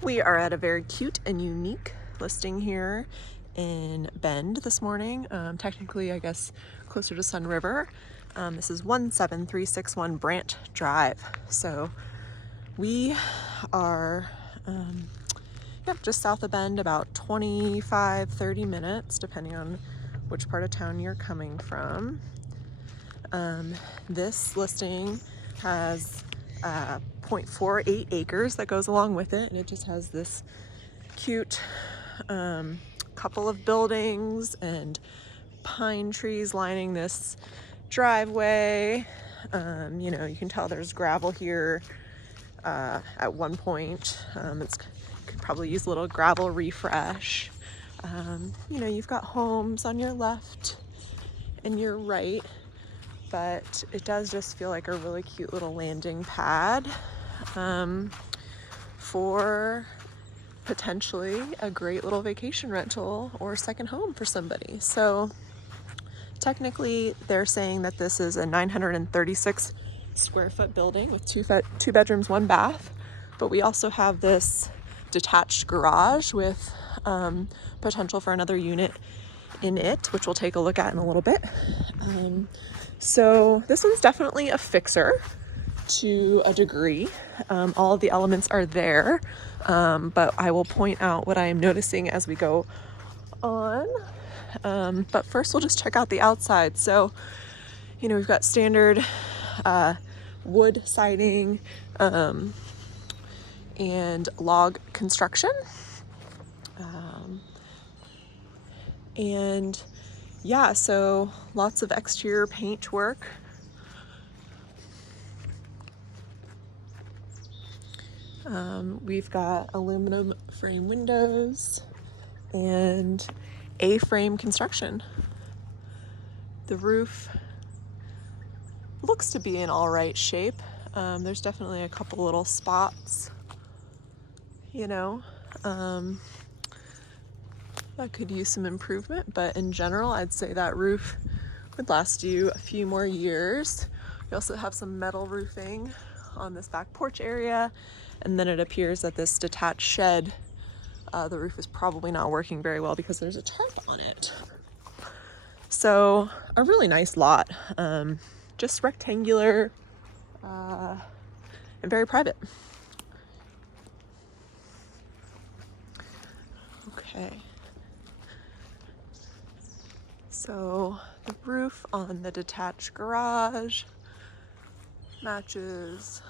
We are at a very cute and unique listing here in Bend this morning. Technically, I guess closer to Sun River. This is 17361 Brant Drive. So we are just south of Bend, about 25-30 minutes, depending on which part of town you're coming from. This listing has 0.48 acres that goes along with it, and it just has this cute couple of buildings and pine trees lining this driveway. You can tell there's gravel here at one point. Could probably use a little gravel refresh. You've got homes on your left and your right, but it does just feel like a really cute little landing pad for potentially a great little vacation rental or second home for somebody. So technically they're saying that this is a 936 square foot building with two bedrooms, one bath, but we also have this detached garage with potential for another unit in it, which we'll take a look at in a little bit. So this one's definitely a fixer to a degree. All of the elements are there, but I will point out what I am noticing as we go on. But first we'll just check out the outside. So, we've got standard wood siding and log construction. So lots of exterior paint work. We've got aluminum frame windows and A-frame construction. The roof looks to be in all right shape. There's definitely a couple little spots, that could use some improvement, but in general, I'd say that roof would last you a few more years. We also have some metal roofing on this back porch area, and then it appears that this detached shed, the roof is probably not working very well because there's a tarp on it. So a really nice lot, just rectangular and very private. Okay. So the roof on the detached garage matches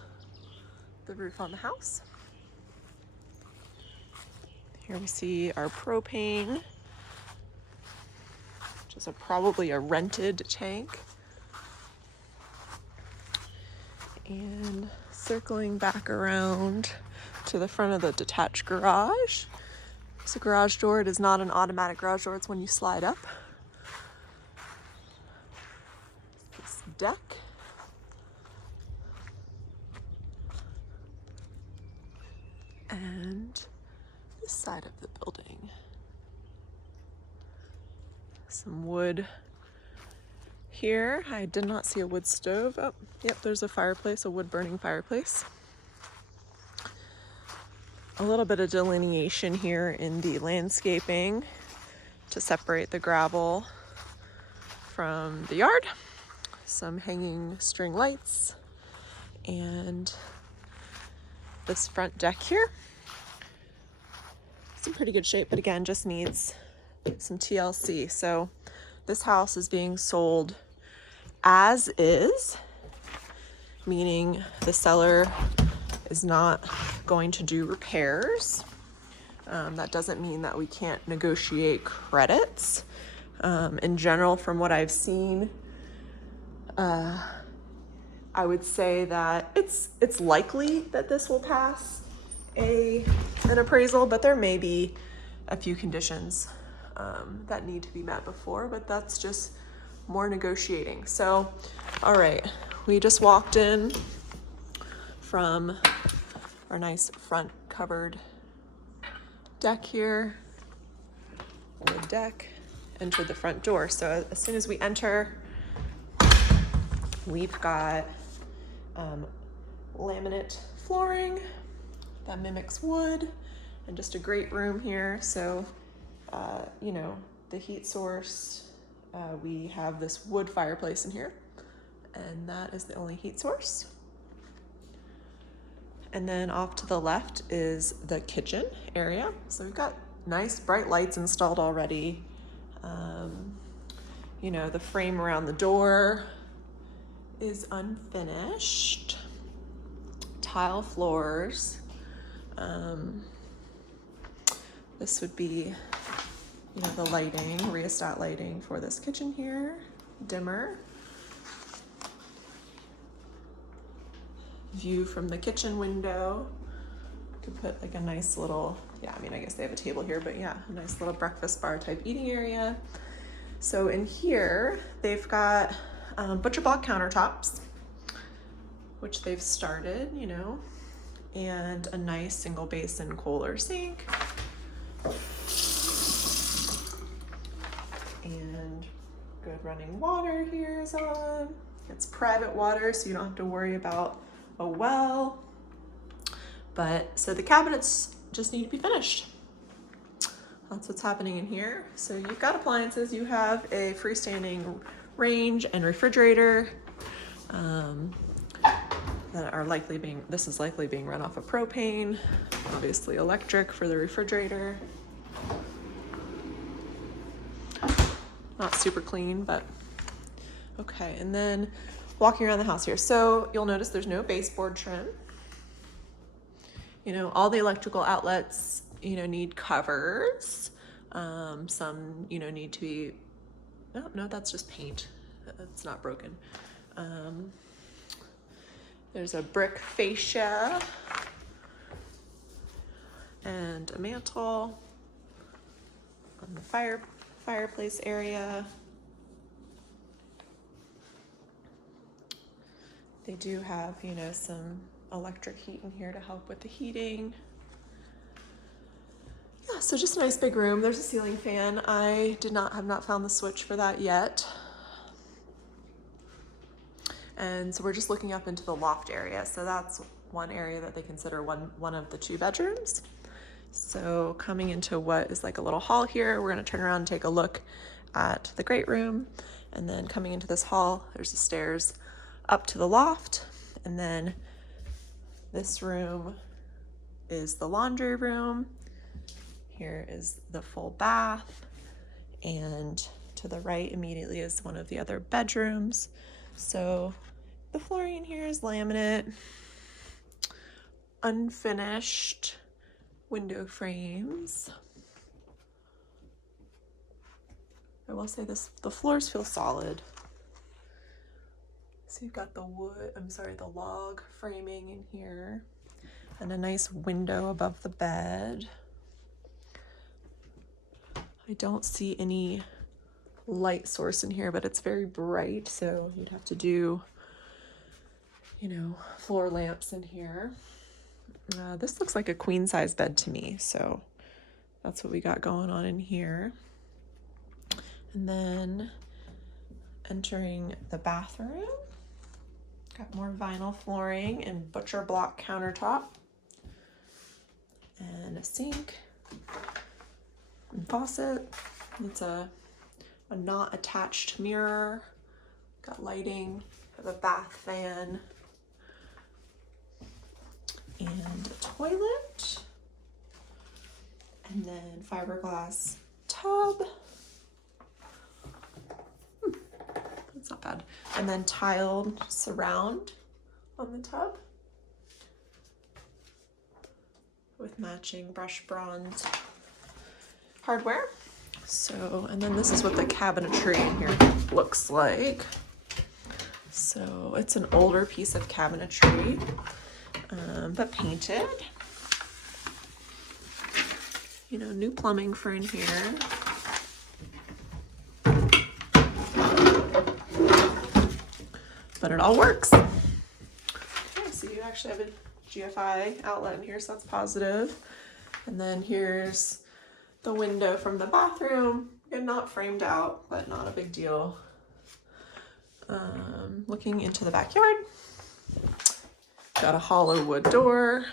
the roof on the house. Here we see our propane, which is probably a rented tank. And circling back around to the front of the detached garage. It's a garage door. It is not an automatic garage door. It's when you slide up. This deck. And this side of the building. Some wood here. I did not see a wood stove. Oh, yep, there's a fireplace, a wood burning fireplace. A little bit of delineation here in the landscaping to separate the gravel from the yard. Some hanging string lights and this front deck here. It's in pretty good shape, but again, just needs some TLC. So this house is being sold as is, meaning the seller is not going to do repairs. That doesn't mean that we can't negotiate credits. In general, from what I've seen, I would say that it's likely that this will pass an appraisal, but there may be a few conditions that need to be met before, but that's just more negotiating. So, all right, we just walked in from our nice front covered deck here, wood deck, entered the front door. So as soon as we enter, we've got laminate flooring, that mimics wood, and just a great room here. So, you know, the heat source, we have this wood fireplace in here, and that is the only heat source. And then off to the left is the kitchen area. So we've got nice bright lights installed already. You know, the frame around the door is unfinished. Tile floors. This would be, you know, the lighting, rheostat lighting for this kitchen here. Dimmer. View from the kitchen window. Could put like a nice little, yeah, I mean, I guess they have a table here, but yeah, a nice little breakfast bar type eating area. So in here, they've got butcher block countertops, which they've started, you know, and a nice single basin Kohler sink. And good running water here is on. It's private water, so you don't have to worry about a well. But so the cabinets just need to be finished. That's what's happening in here. So you've got appliances. You have a freestanding range and refrigerator that are likely being, this is likely being run off of propane, obviously electric for the refrigerator. Not super clean, but okay. And then walking around the house here. So you'll notice there's no baseboard trim. You know, all the electrical outlets, you know, need covers. Some, you know, need to be, no, that's just paint. It's not broken. There's a brick fascia and a mantle on the fireplace area. They do have, you know, some electric heat in here to help with the heating. Yeah, so just a nice big room. There's a ceiling fan. I have not found the switch for that yet. And so we're just looking up into the loft area. So that's one area that they consider one of the 2 bedrooms. So coming into what is like a little hall here, we're gonna turn around and take a look at the great room. And then coming into this hall, there's the stairs up to the loft. And then this room is the laundry room. Here is the full bath. And to the right immediately is one of the other bedrooms. So the flooring here is laminate, unfinished window frames. I will say this, the floors feel solid. So you've got the log framing in here and a nice window above the bed. I don't see any light source in here, but it's very bright, so you'd have to do, you know, floor lamps in here. This looks like a queen size bed to me, so that's what we got going on in here. And then entering the bathroom, got more vinyl flooring and butcher block countertop and a sink and faucet. It's a not attached mirror. Got lighting, have a bath fan and a toilet, and then fiberglass tub. That's not bad. And then tiled surround on the tub with matching brush bronze hardware. So, and then this is what the cabinetry in here looks like. So it's an older piece of cabinetry, but painted. You know, new plumbing for in here. But it all works. Okay, so you actually have a GFI outlet in here, so that's positive. And then here's the window from the bathroom, and not framed out, but not a big deal. Looking into the backyard, got a hollow wood door,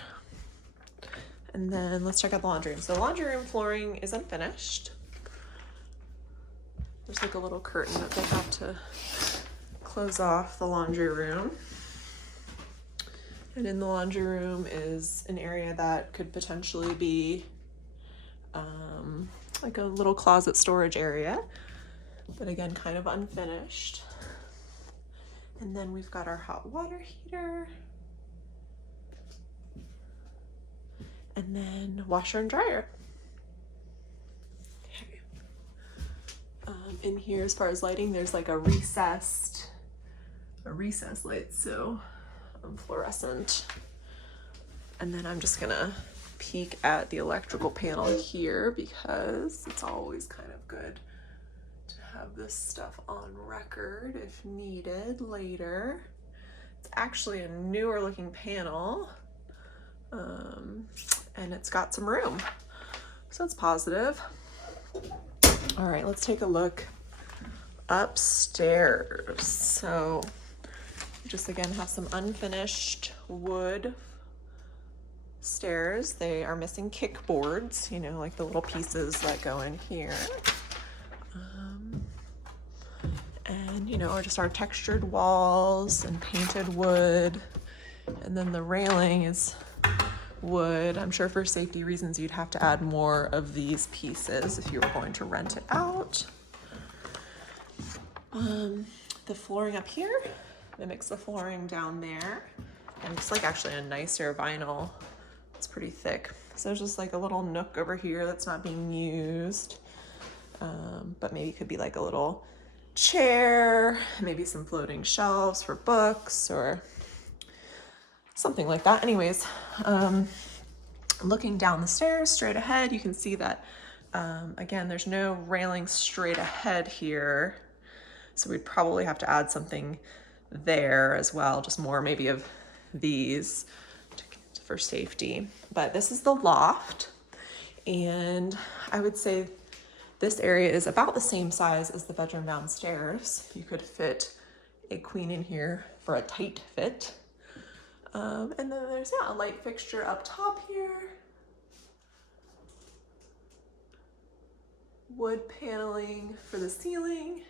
And then let's check out the laundry room. So the laundry room flooring is unfinished. There's like a little curtain that they have to close off the laundry room. And in the laundry room is an area that could potentially be like a little closet storage area, but again, kind of unfinished. And then we've got our hot water heater. And then washer and dryer. Okay. In here, as far as lighting, there's like a recessed light, so fluorescent. And then I'm just gonna peek at the electrical panel here because it's always kind of good to have this stuff on record if needed later. It's actually a newer looking panel, and it's got some room, so it's positive. All right, let's take a look upstairs. So we just again have some unfinished wood stairs. They are missing kickboards, you know, like the little pieces that go in here. And you know, just our textured walls and painted wood. And then the railing is wood. I'm sure for safety reasons you'd have to add more of these pieces if you were going to rent it out. The flooring up here mimics the flooring down there, and it's like actually a nicer vinyl. It's pretty thick. So there's just like a little nook over here that's not being used, but maybe could be like a little chair, maybe some floating shelves for books or something like that. Anyways, looking down the stairs straight ahead, you can see that again, there's no railing straight ahead here, so we'd probably have to add something there as well, just more maybe of these for safety. But this is the loft, and I would say this area is about the same size as the bedroom downstairs. You could fit a queen in here for a tight fit. And then there's a light fixture up top here. Wood paneling for the ceiling.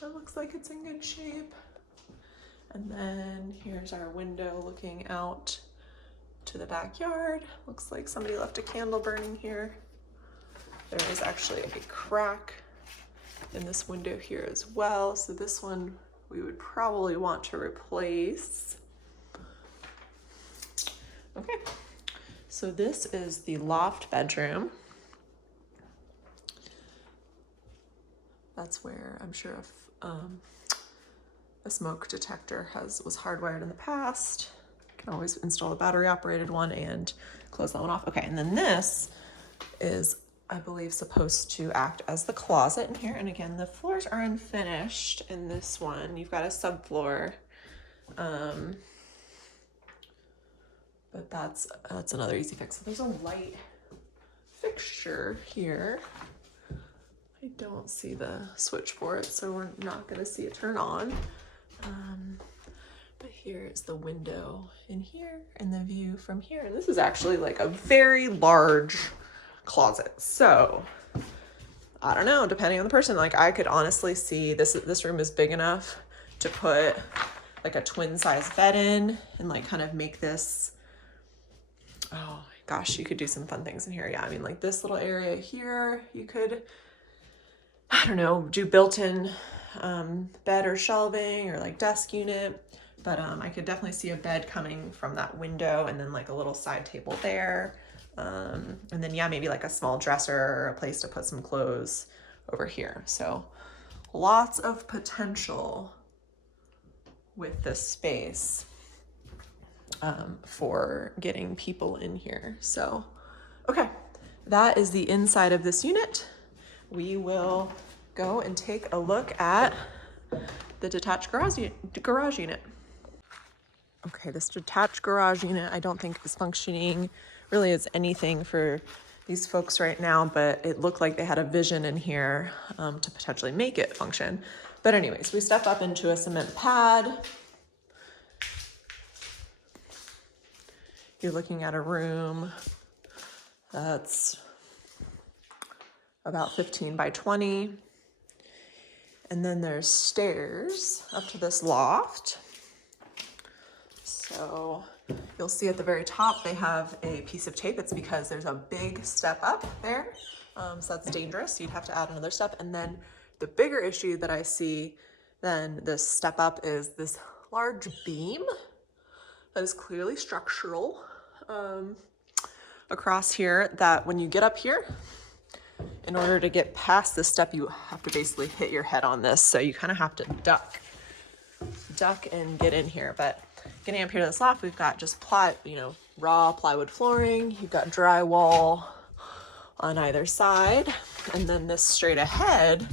That looks like it's in good shape. And then here's our window looking out to the backyard. Looks like somebody left a candle burning here. There is actually a crack in this window here as well. So this one we would probably want to replace. Okay, so this is the loft bedroom. That's where I'm sure if a smoke detector was hardwired in the past. You can always install a battery operated one and close that one off. Okay, and then this is, I believe, supposed to act as the closet in here. And again, the floors are unfinished in this one. You've got a subfloor, but that's another easy fix. So there's a light fixture here. I don't see the switch for it, so we're not gonna see it turn on. But here is the window in here and the view from here. And this is actually like a very large closet. So I don't know, depending on the person, like I could honestly see this room is big enough to put like a twin size bed in and like kind of make this, oh my gosh, you could do some fun things in here. Yeah, I mean like this little area here, you could, I don't know, do built-in bed or shelving or like desk unit. But I could definitely see a bed coming from that window and then like a little side table there. And then yeah, maybe like a small dresser or a place to put some clothes over here. So lots of potential with this space for getting people in here. So, okay, that is the inside of this unit. We will go and take a look at the detached garage unit. Okay, this detached garage unit I don't think is functioning really as anything for these folks right now, but it looked like they had a vision in here to potentially make it function. But anyways, we step up into a cement pad. You're looking at a room that's about 15 by 20. And then there's stairs up to this loft. So you'll see at the very top, they have a piece of tape. It's because there's a big step up there. So that's dangerous. You'd have to add another step. And then the bigger issue that I see than this step up is this large beam that is clearly structural across here, that when you get up here, in order to get past this step, you have to basically hit your head on this. So you kind of have to duck and get in here. But getting up here to this loft, we've got just raw plywood flooring. You've got drywall on either side. And then this straight ahead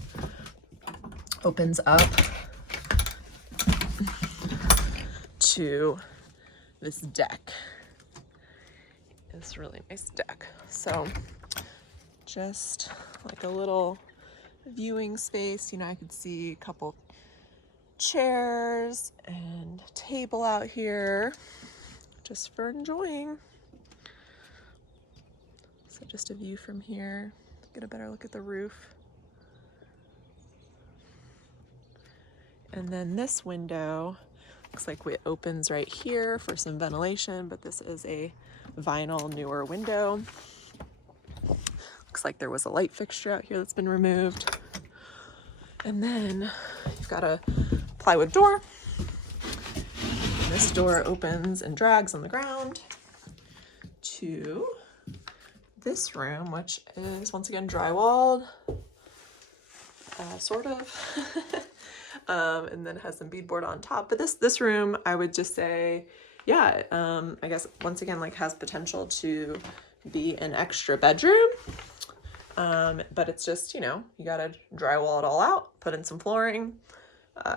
opens up to this deck. This really nice deck. So just like a little viewing space. I could see a couple chairs and table out here just for enjoying. So just a view from here. Get a better look at the roof. And then this window looks like it opens right here for some ventilation, but this is a vinyl newer window. Looks like there was a light fixture out here that's been removed. And then you've got a plywood door. And this door opens and drags on the ground to this room, which is once again drywalled, sort of. And then has some beadboard on top. But this room, I would just say, yeah, I guess once again, like, has potential to be an extra bedroom. But it's just, you gotta drywall it all out, put in some flooring,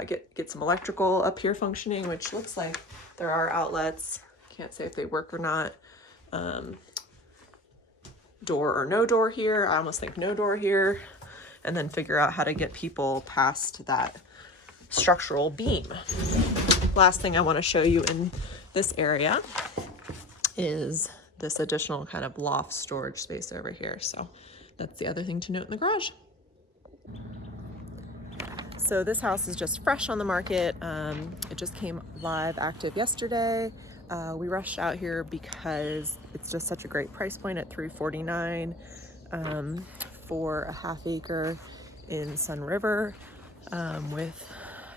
get some electrical up here functioning, which looks like there are outlets. Can't say if they work or not. Door or no door here. I almost think no door here. And then figure out how to get people past that structural beam. Last thing I want to show you in this area is this additional kind of loft storage space over here. So that's the other thing to note in the garage. So this house is just fresh on the market. It just came live active yesterday. We rushed out here because it's just such a great price point at $349 for a half acre in Sun River, with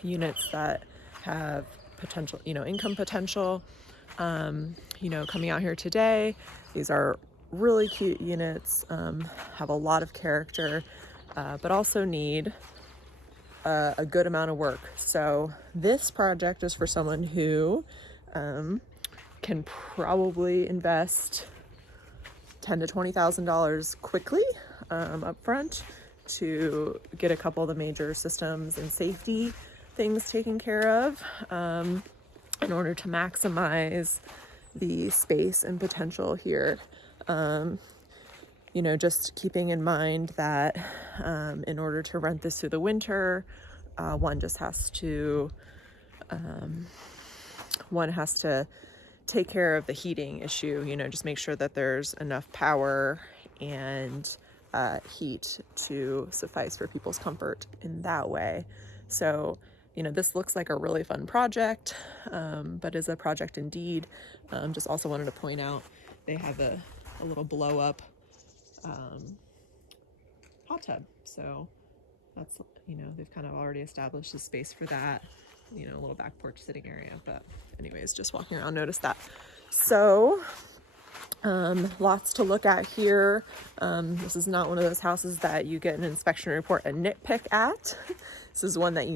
units that have potential, income potential. Coming out here today, these are really cute units, have a lot of character, but also need a good amount of work. So this project is for someone who can probably invest $10,000 to $20,000 quickly up front to get a couple of the major systems and safety things taken care of, in order to maximize the space and potential here. Just keeping in mind that in order to rent this through the winter, one has to take care of the heating issue, just make sure that there's enough power and heat to suffice for people's comfort in that way. So, this looks like a really fun project, but is a project indeed. Just also wanted to point out they have a little blow up hot tub. So that's, they've kind of already established a space for that, a little back porch sitting area. But anyways, just walking around, noticed that. So lots to look at here. This is not one of those houses that you get an inspection report and nitpick at. This is one that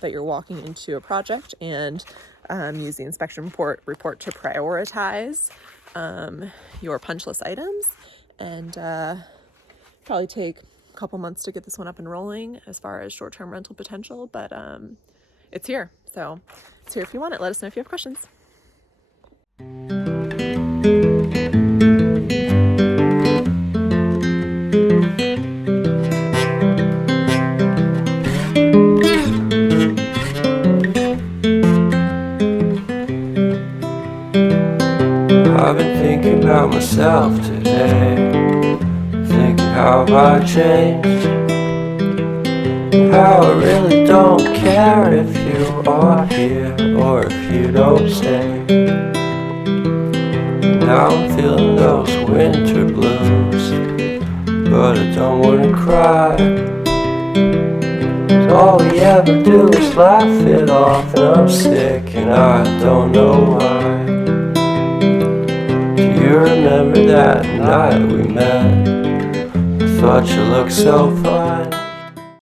that you're walking into a project and use the inspection report to prioritize your punch list items, and probably take a couple months to get this one up and rolling as far as short-term rental potential, but it's here. So it's here if you want it. Let us know if you have questions. I've been thinking myself today, thinking how I changed, how I really don't care if you are here or if you don't stay. Now I'm feeling those winter blues, but I don't wanna cry. All we ever do is laugh it off, and I'm sick and I don't know why. Do you remember that night we met? I thought you looked so fine.